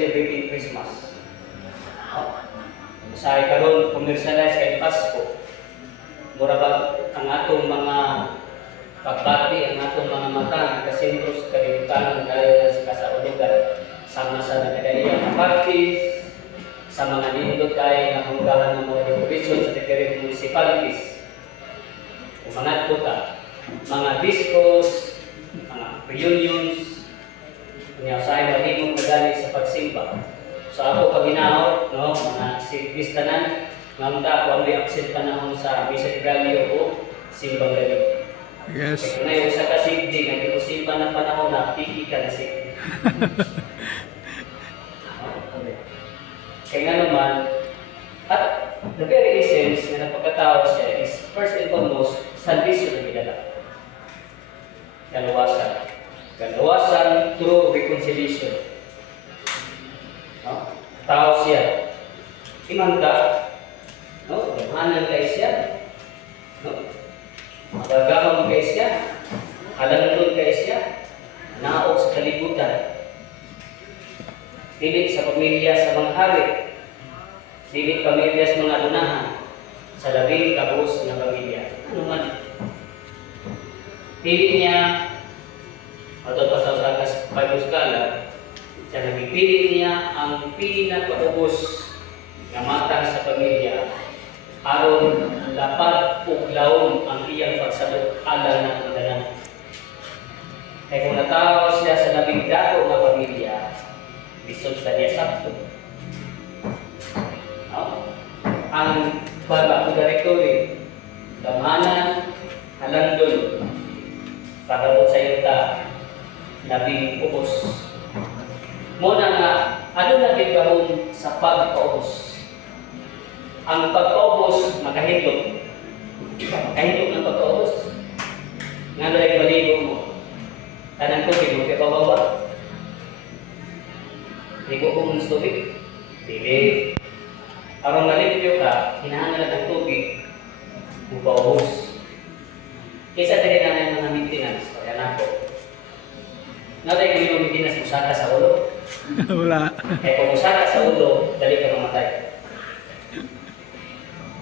celebrating Christmas. Sa karon commercialize kay Pasko. Mura ba ang atong mga pagbati, ang atong mga mata, kasentro sa kalibutan dahil sa kasaulugan, sama sa nagkadaiya na parties, sa mga nindot kay na hanggahan ng mga decoration sa different municipalities, o mga kuta, mga discos, mga reunions, niya sa mahimong kadali sa pagsimba. So ako pag ginahot, no, mga sigdistanan, ngamda ko ang may absent panahon sa Misa de Gallo o simbang gabi. Yes. Kaya kung na yung sa kasigdi, na hindi mo simba ng panahon na piki ka na sigdi. Kaya nga naman, at the very essence na napagkatawag siya is first and foremost, salvation na bigala. Kalawasan. Kalawasan through reconciliation. No? Tao siya. Imanda. No? Gamanan kayo siya. No? Magagamang kayo siya. Alangon kayo siya. Naog sa kalibutan. Dili sa pamilya sa mga hari. Dili pamilya sa mga lunahan. Sa labing kabus ng pamilya. Ano man? Dili niya atau pasal sa pagbuskala, siya nagpipili niya ang pinakaubos na matang sa pamilya aron dapat uglaon ang iyang pagsalot alang ng kadalan. Kaya kung natawag siya sa labing dako nga pamilya, bisod sa niya sakto. No? Ang bago directory, damanan, halandon, pagabot sa yuta, labing ubos. Muna nga, ano na bigahon sa pagpaubos? Ang pagpaubos, makahindog. Makahindog ng pagpaubos. Nga na baligo mo. Tanang tubig mo, kaya bababa. Ligo ko mong tubig. Dili. Arong nalimpyo ka, hinahangal ng tubig, mupaubos. Kaysa tayo na ng mga maintenance, kaya na ako. Natay ko yung maintenance musaka sa ulo. Wala. Kaya kung musaka sa ulo, dali ka mamatay.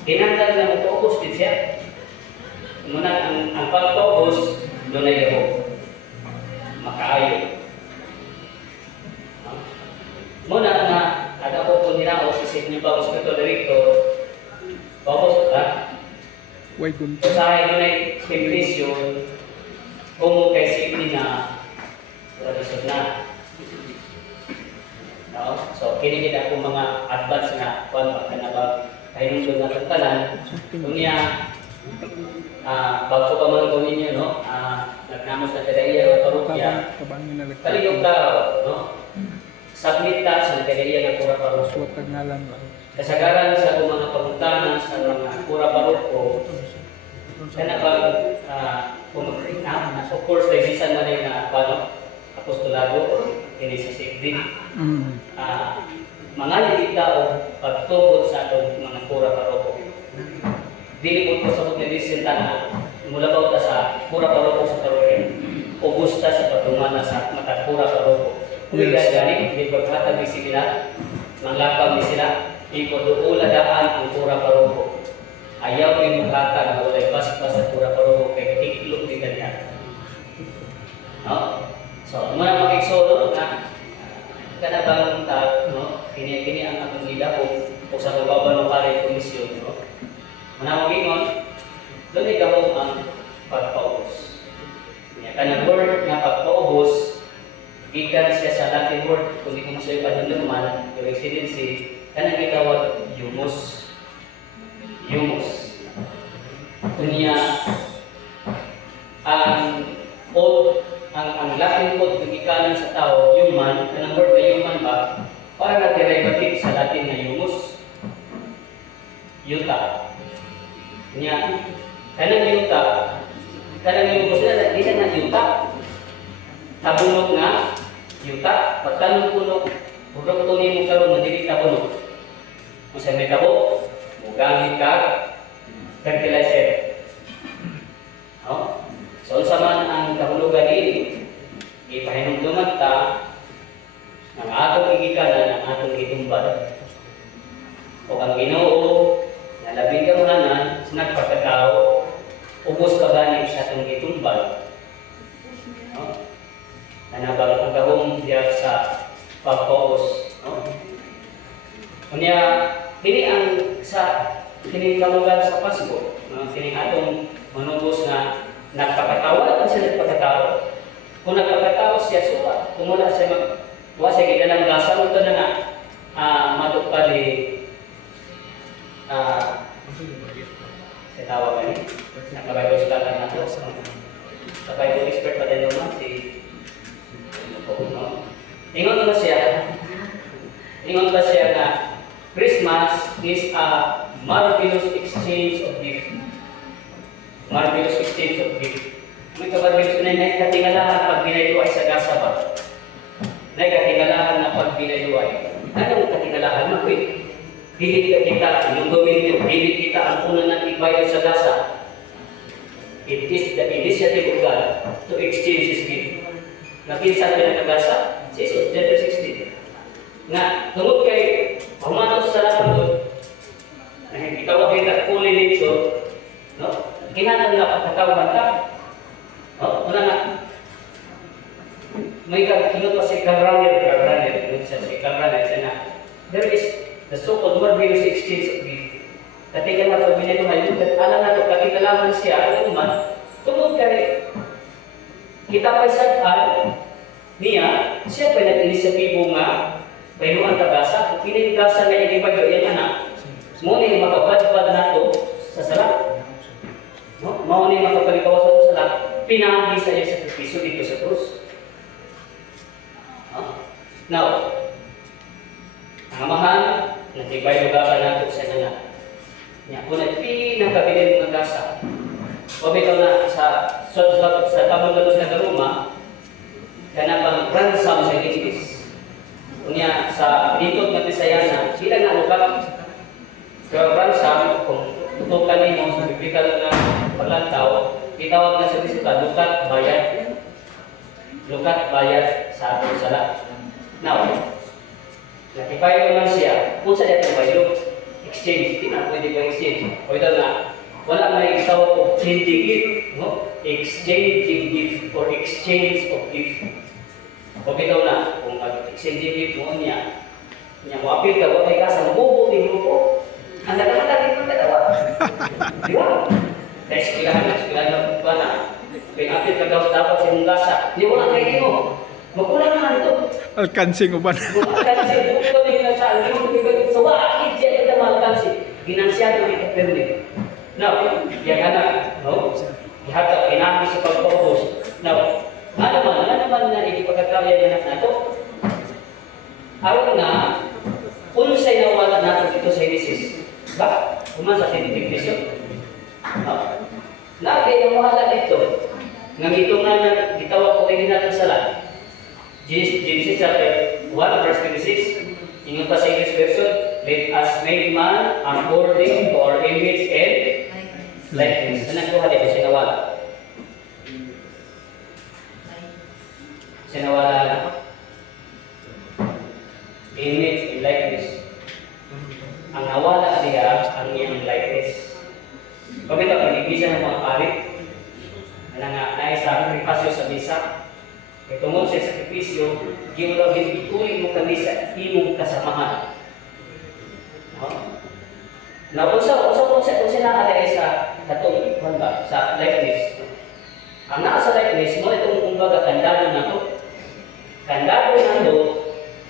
Hinanggal na magpaubos din siya. Muna, ang pagpaubos, doon na yaho. Makaayo. Muna nga, at ako po nila, o sisip niyo pa, Hospital Director, paubos ka. Why don't So sa akin na temptation, kung kay safety na relasyon na. No? So kinikin ako mga advance na kung na ba kayo na tantanan. Kung niya, bago pa man kung ninyo, no? Nagnamos na kadaiya o parokya. Taligog tao, no? Submit ta sa kadaiya ng pura paroko. Kasagaran sa kung mga pagpuntanan sa mga pura paroko, kaya ba, of course, naisisan na rin na apostolado o inisasik mga nilita o pagtubod sa itong mga pura paroko. Dili po sa pagnidisinta na mula ba ta sa pura paroko sa parokya o gusta sa pagtumana sa mata pura paroko. Kung gani, di pagkatag sila, manglakaw ni sila, ikoduuladaan ang pura paroko. Ayaw yung makata na walay pasok sa pura paroko kay tiklog din niya. No? So, muna makiksolo na kanabang tag, no? Kini ang atong gila o sa bababa ng pare komisyon, no? Muna magingon, doon ay gawong ang pagpaubos. Kanang word nga pagpaubos, gikan siya sa Latin word, kung di ko masayo pa doon naman, yung residency, kanang gitawag humus. Humus. Kunya, ang Latin word kung ikalan sa tao, human, kanang word na human ba, para na derivative sa Latin na humus. Yuta. Kunya, kanang yuta, kanang humus na, di na yuta. Tabulog nga, yuta, pagtanong puno, burok to ni mo karon madili tabulog. Kung sa may tabo, mugamit ka, fertilizer. No? So, sa man ang kahulugan ini, ipahinumduman ta, ang atong igikanan, ang atong gitumbad. O ang Ginoo na labing kamuhanan nagpakatao ubos ka gani sa atong gitumbad. No? Nanabang ang kahong diya sa pagpaos. No? Kunya kini ang sa kini kalugan sa Pasko, no? Kini atong manubos na nagpakatawa ang siya nagpakatao. Kung nagpakatao siya suka, kung wala siya wa siya gidalang gasa mo to na nga matupad di sa tawag ni nakabayos ka lang nato sa Bible expert pa din naman si no? Ingon ba siya na Christmas is a marvelous exchange of gift. Marvelous exchange of gift. May kabarbilos na katingalahan pag binayluay sa gasa ba? May katingalahan na pag binayluay. Anong katingalahan? Makwit. Dili kita, yung dominio, dili kita ang una ng ibayo sa gasa. It is the initiative of God to exchange His gift. Nakinsa ka na kagasa? Jesus, chapter 16. Nga, tungod kay pumatos sa lahat doon, ikaw kita fully nature, no? Kinahanglan na pagkatawhan ka. Oh, una nga. May kinot pa si Karl Rahner, there is the so-called marvelous exchange of gift. Katika na pag binayuhan, alam na ito, katikalaman siya, alam naman, tungod kay kita pa sa niya, siya pa nag-inisatibo nga, painuan kagasa, pinigasa na yung ibayo yung anak, muna yung makabad-bad na ito sa salak. No? Mauna yung makapalikawasan sa salak, pinahagi sa iyo sa sakripisyo dito sa krus. Now, ang amahan, natibay lugasan nato sa nana. Nya, kung pinakabilin ng gasa, pabitaw na sa tabang galos na garuma, kanapang ransom sa English. Kunya sa dito ng Bisayana, sila nga lugar sa ransom, kung tutukan ninyo sa biblical na paglantaw, itawag na sa bisita, lukat bayad. Lukat bayad sa atong sala. Now, natipayo naman siya, kung saan natin bayo, exchange, hindi na pwede ba exchange? O ito na, wala may itawag of changing gift, no? Exchanging gift or exchange of gift. O ito na, kung exchanging gift mo niya mo apil ka, wala ka sa mabubo, ni grupo, ang nagkakatagin mo katawa. Di ba? Dahil eskwelahan na ba na, pinapil ka dapat sa mong gasa, di wala kayo mo. Makulang naman ito. Alkansing uban. Alkansing, bukod din na sa alkansing. So, bakit siya kita malkansing? Ginansyado kita permit. Now, yan anak, no? Ihatap, inami sa pagpapos. Now, ano man na ipagkakarya na nato? Araw na, unsay nawala natin dito sa Genesis. Ba? Kumasa sa definition? No. Nabi ang wala dito. Nang ito nga gitawag ko kayo natin sa lahat. Genesis chapter 1 verse 26. Ingon pa sa English version, let us make man according to our image and likeness. Ano ko hali? Sinawala. Sinawala na. Image and likeness. Ang nawala niya ang iyang likeness. Pagkita, pinigisa ng mga parit na naisakripisyo sa misa. Kaya tungkol sa sakripisyo, giwala ituloy mo kami sa imong kasamahan. Na kung nakalagay sa katong sa likeness. Ang nasa likeness mo, itong kumbaga kandado na to. Kandado na to,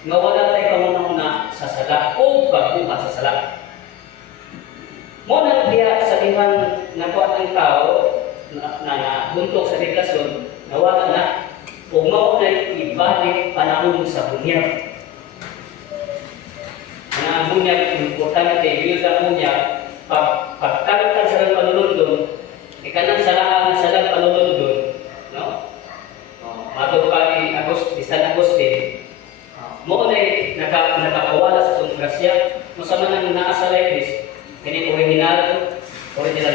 mawala tayo kamuna-muna sa sala o pagbuha sa sala. Muna diya sa limang nakuha ng tao na buntok sa relasyon, nawala na, kung maunay ibalik panahon sa bunyag. Ang bunyag, importante, yun ang bunyag, pagkalitan sa lang panulundon, ikanang salang panulundon, no? Matupag ni San Agustin, maunay nakawala sa itong grasya, masama nang naasa like this, ini original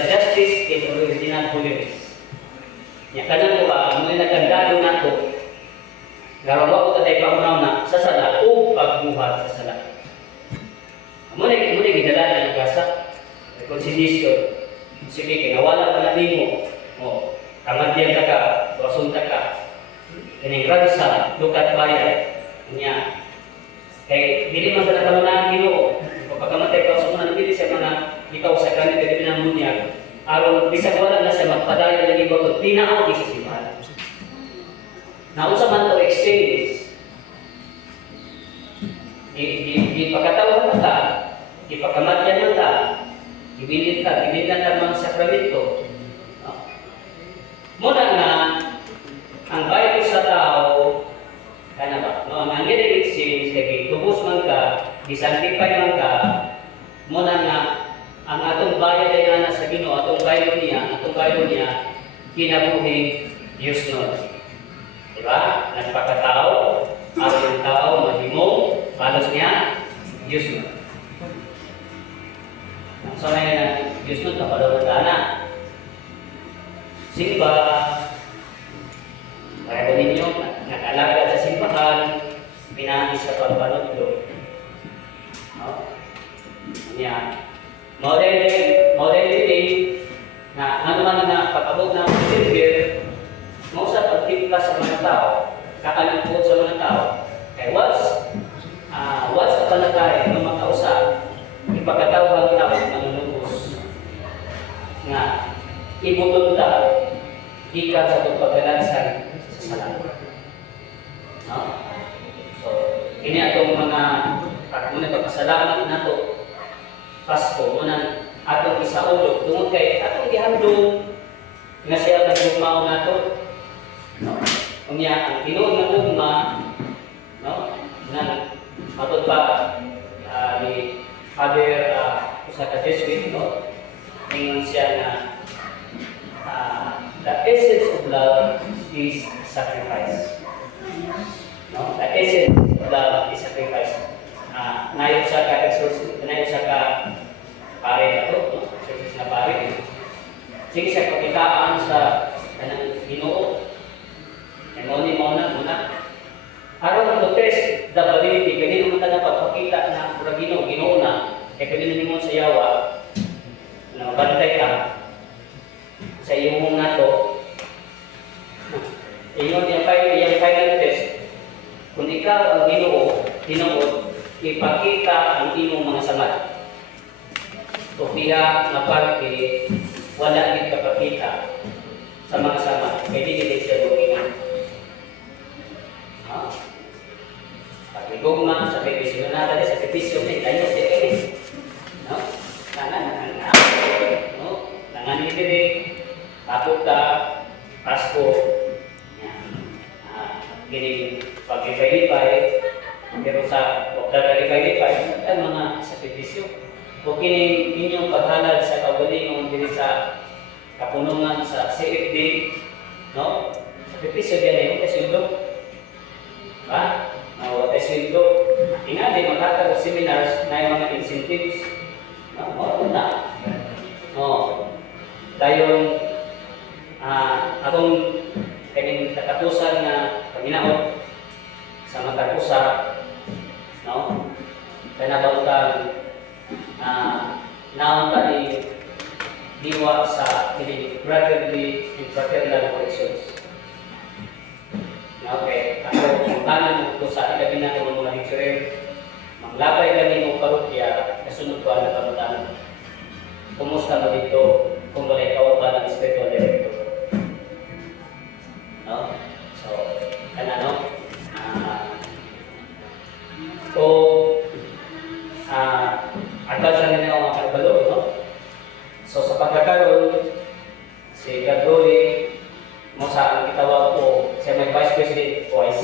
justice, and original holiness. Ya, kanang ko ba, ang mga nagandado na to, Karon wa ko tatay paunaw na sa sala o pagbuhat sa sala. Muna gidala ng gasa. Reconciliation. Sige, kaya nawala pa na nimo. O, kamadyan ka, wasunta ka. Kaning ransa, lukat bayan. Niya. Kay dili man sa nakalunan Ginoo. Pagkamatay ka sa muna nabili siya mga ikaw sa kanit kay pinamunya. Aron bisag wala na siya magpadayon ng iba kun tinaaw di sa simbahan. Nausa man to exchange. Pagkatawag ka, ipakamatyan ka, ibilin ka ng mga sakramento. Muna nga, ang Bible sa tao, kana ba? No, ang exchange kay tubos man ka, disanctify man ka, muna nga ang atong bayad ay ana sa Ginoo, atong bayad niya kinabuhi Dios nun. Di ba? Nagpakatao, aron ang tao mahimong palos niya Dios nun. Ang sanay na Dios nun kapalo na simba. Kaya ko ninyo, nag-alaga sa simbahan, pinangis sa pagpanudlo. No? Yan. Modern living, na ano man na pag-abot ng silver, mo sa pagtimpla sa mga tao, kakalangkot sa mga tao. Kaya what's ka panatay ng mga kausa, ipagkatawag ang tao ng manunubos nga ibuton ta ika sa pagpagdalansan sa sala. No? So, ini atong mga muna pagpasalamat nato Pasko muna atong isaulog tungod kay atong gihandom nga siya nagugmao nato. No? Unya ang Ginoo nga ugma, no? Nga matod pa ni Father usa ka Jesuit, no? Ingon siya na the essence of love is sacrifice. No? The essence of love is sacrifice. Nayon sa pare ato, no? Exorcist na pare. Sige sa kapitaan sa kanang Ginoo. Emoni mo na. Aron to test the validity, kani mo na pagpakita na mura Ginoo na, kay kani mo sa yawa na bantay ka sa iyong nato. Iyon yung final test. Kung ikaw ang Ginoo, ipakita ang imong mga samad. O diha nga parte, wala gid kapakita sa mga samad. Kaya di siya bumingon. Pagigugma sa bepisyo na natin, sa bepisyo na tayo sa kain. No? Nanganitiri, tapos ka, Pasko, gini pag-ipay-ipay, pero sa pagkakalipay-ipay, ang mga sakripisyo. Kung kini inyong paghalad sa kaugalingon diri sa kapunungan sa CFD, no? Sakripisyo diyan ay sweldo. Ha? Wala sweldo. Ingani makatag og seminars na mga incentives. No, mo na. No. Dayon atong kaning kakatusan na panginaot sa matag usa, no? Kanabautan naon ta ni diwa sa brotherly and fraternal connections. Okay, ako kung tanan ko sa ilabi na ng mga lecturer, maglabay kami ng parokya, kasunod ko ang nakamutan. Kumusta mo dito kung wala ikaw ba ng spiritual director? No? So, no? Agad sa nila mga karbalo, no? So, sa pagkakaroon, si Gabroli, mo sa ang itawag ko, siya may Vice President OIC.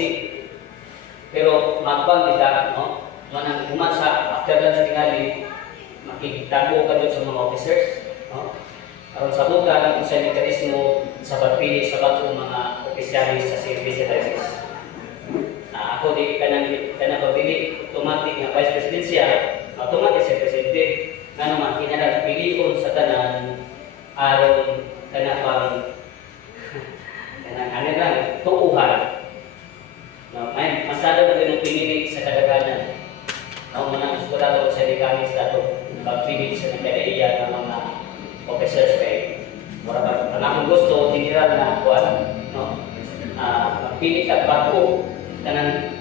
Pero, magbang kita, no? Manang umasa, after lunch tingali, makikitago ka doon sa mga officers, no? Karon sa buka, kung sa mekanismo sa pagpili sa bagong mga opisyalis sa service diocese. Ako di kanang pagpili, automatic na Vice President siya, automatic siya Presidente. Nga naman, kinalang pilion sa tanan, aron kanang tuuhan. No? kami sa ito pag-finish sa nagkaiya ng mga officers kay mura ba ang akong gusto general na kuan no pili ka bago tanan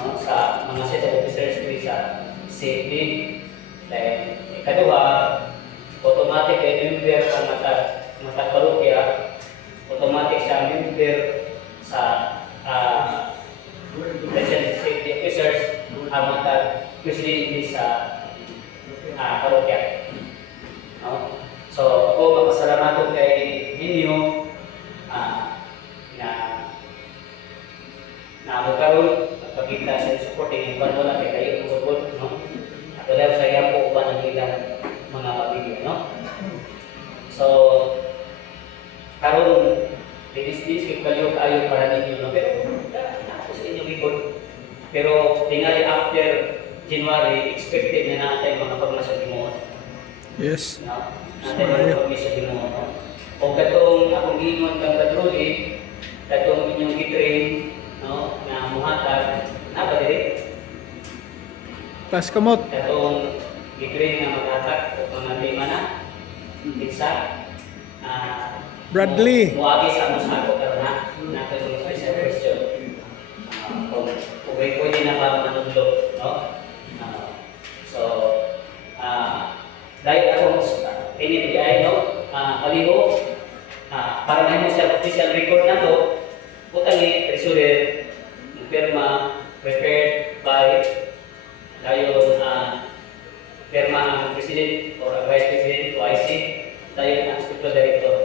no sa mga set of officers diri sa safety like ikaduha automatic ay member ang nagparokya automatic siya member sa present safety officers ang presidente sa parokya. No? So, ako magpasalamat kay ninyo na ako karon pagkita sa supporting yung wala kay kayo tungkol no. Ato lang sa iya po ba ng ilang mga video no. So, karon this kayo para ninyo no pero ako sa inyo bigod. Pero tingali after January, expected na natin mga pagmasok mo. Yes. No? Natin mga pagmasok mo. No? O katong akong ginuan kang kadroli, katong inyong gitrain, no? Na muhatag, napadiri. Tas kamot. Katong gitrain na maghatag, mga lima na, isa. Bradley. Muagi sa ako karon na katong special question. Kung pwede na ba manudlo, no? So, dahil akong NBI, no? Paliho, para na mo sa official record na to, butangi, treasurer, firma, prepared by, dayon, firma ang president or vice president, OIC, dayon ang special director,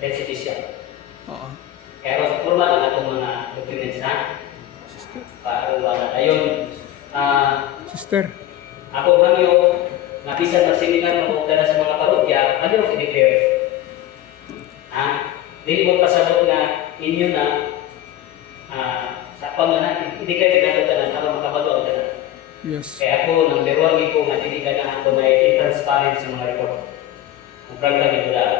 density siya. Oo. Kaya formal ang atong mga documents na, para wala dayon. Sister. Ako banyo, napisan ng seminar magdala sa mga parokya, ano yung i-declare? Dili mo pasabot na inyo na sa pamana, i-declare na ito tanan para makabalo ang tanan. Yes. Kaya ako, number one, ko nga hindi ka na ako may intransparent sa mga report. Kung lang ito lang.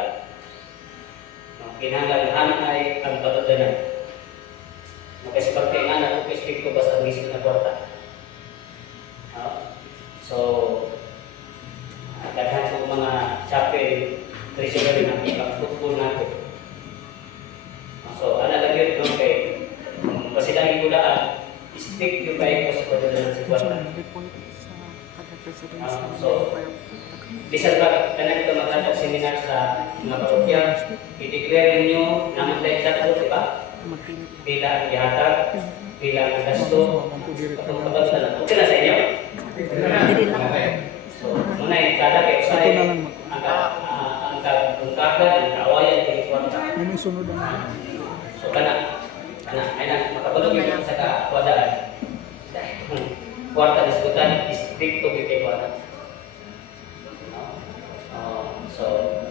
Kinahanglan ay ang patutunan. Kasi pagkaingan ako, speak ko basta mismo na kwarta. So, daghan sa mga chapel, treasury na pag-football natin. So, lang yun doon kay kasi lagi ko daan, stick yung bahay ko sa pagdala sa kwarta. So, bisan ba kanan ito magkatong seminar sa mga parokya, i-declare ninyo naman tayo sa ito, di ba? Pila ang ihatag, pila ang gasto, katong kapag okay na sa inyo? So, muna yung kada kayo sa ang kagungkagan, ang kawayan, ang kwarta. Ano yung sunod ang So, ay na, makabalog yung sa kakwadaan. Kwarta diskutan, distrito kay kwarta. So,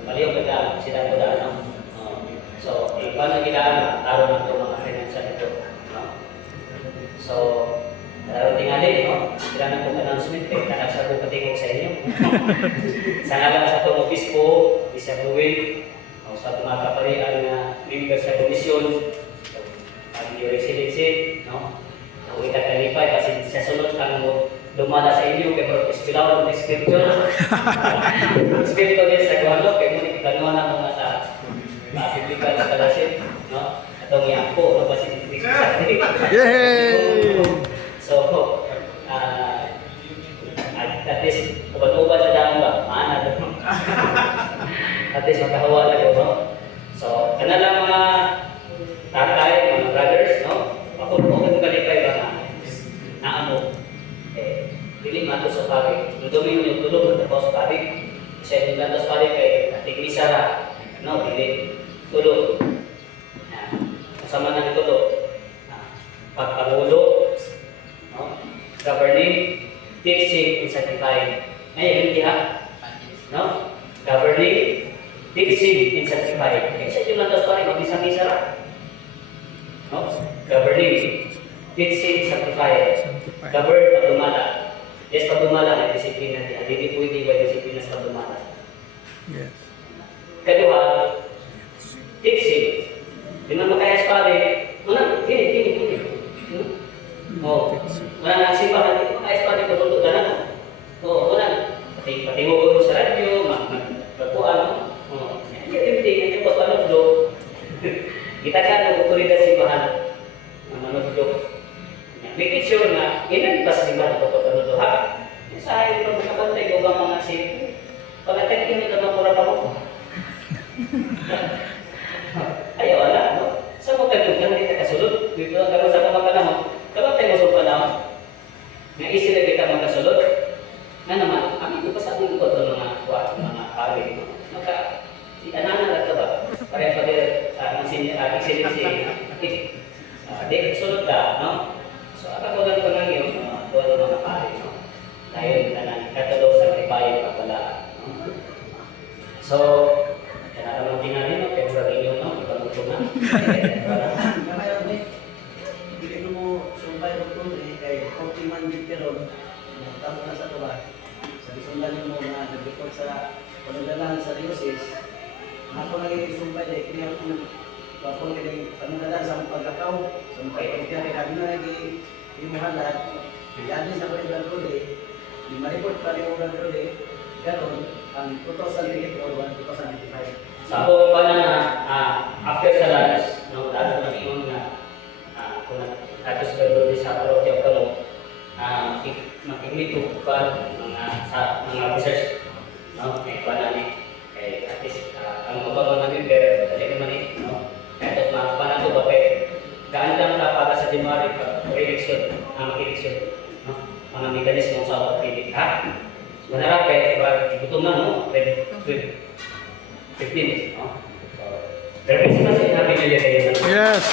maliw ka daan, sila ko daan. So, iba na gidaan, taro na ito mga financial ito. So, tingali, no? Sila na kong announcement, tanak sa kong patingog sa inyo. Sana lang sa itong obispo, Bishop Ruel, o sa itong mga kaparihan na member sa komisyon, ang yung residency, no? Kung itakalipay, kasi sa sunod kang dumada sa inyo, kaya pero ispilaw ng description. Espiritu din sa guwalo, kaya mo nagkagawa na mga sa biblical sa kalasin, no? Atong yang po, no? Kasi Yay! So, at least, uban-uban sa daan ba? Maana doon. At least, makahawa lang yun, no? So, kanalang mga tatay, mga brothers, no? Ako kung kalipay ba na ano, dili man to sa pari. Dudumi yung tulog ng tapos pari. Kasi yung lantas pari kay tiglisa ra, no? Dili tulog. Kasama na tulog. Pagpangulo, no? Governing, teaching, and sanctifying. Ngayon, hindi ha? No? Governing, teaching, and sanctifying. Kasi yung lantas pari, mag-isa-isa ra. No? Governing, teaching, sanctifying. Govern, pagdumala. Yes, pagdumala, may disiplina niya. Hindi pwede ba disiplina sa pagdumala? Yes. Kedua, teaching. Di man makayas pare, mana, gini. Oh, mana nasibahan, makayas pare, patulog ka na. Oh, wala. Pag-attack yun naman pura pa mo. Ayaw, wala, no? Sa mga kalugan, hindi ka kasulod. Dito ang gano'n sa mga panahon. Kapag tayo masong panahon, nga isi na kita mga kasulod, nga naman, amin ko pa sa amin ko ito mga pari, no? Anana ka ba? Pareha pa din sa ating sinisi. Di, sulod ka, no? So, akagulan ko lang yung doon mga pari, no? Dahil katulog sa kibayan pa pala, no? So, kaya naman tingnan nyo, kaya mura rin yun, no? Ipaluto na. Ngayon, hindi mo sumpay mo ito kay 40 man din pero tamo na sa tuwa. Sa isundan mo na nag-report sa panundalan sa diocese, ako lagi sumpay dahil kaya ako wapon kaya panundalan sa pagkakaw, sumpay kaya kaya kami na lagi imuhalat, kaya sa panundalan ko di ma-report pa rin mo gano'n gano'n, ang 2024 2025. Sa ako pa na after sa lunch, no, lalo na yung kung natos ka doon sa parokya ka mo, makikito pa sa mga research, no, may panani, kay at least, ang mababa namin pero dali naman no, kaya ito mga panato ba kay gaan lang ka para sa January pag election, mag-election, no, mga mekanismo sa pagpilit, ha? Manarap kay gutom na, no, 15, no? So, pero kasi Happy New Year kayo. Yes.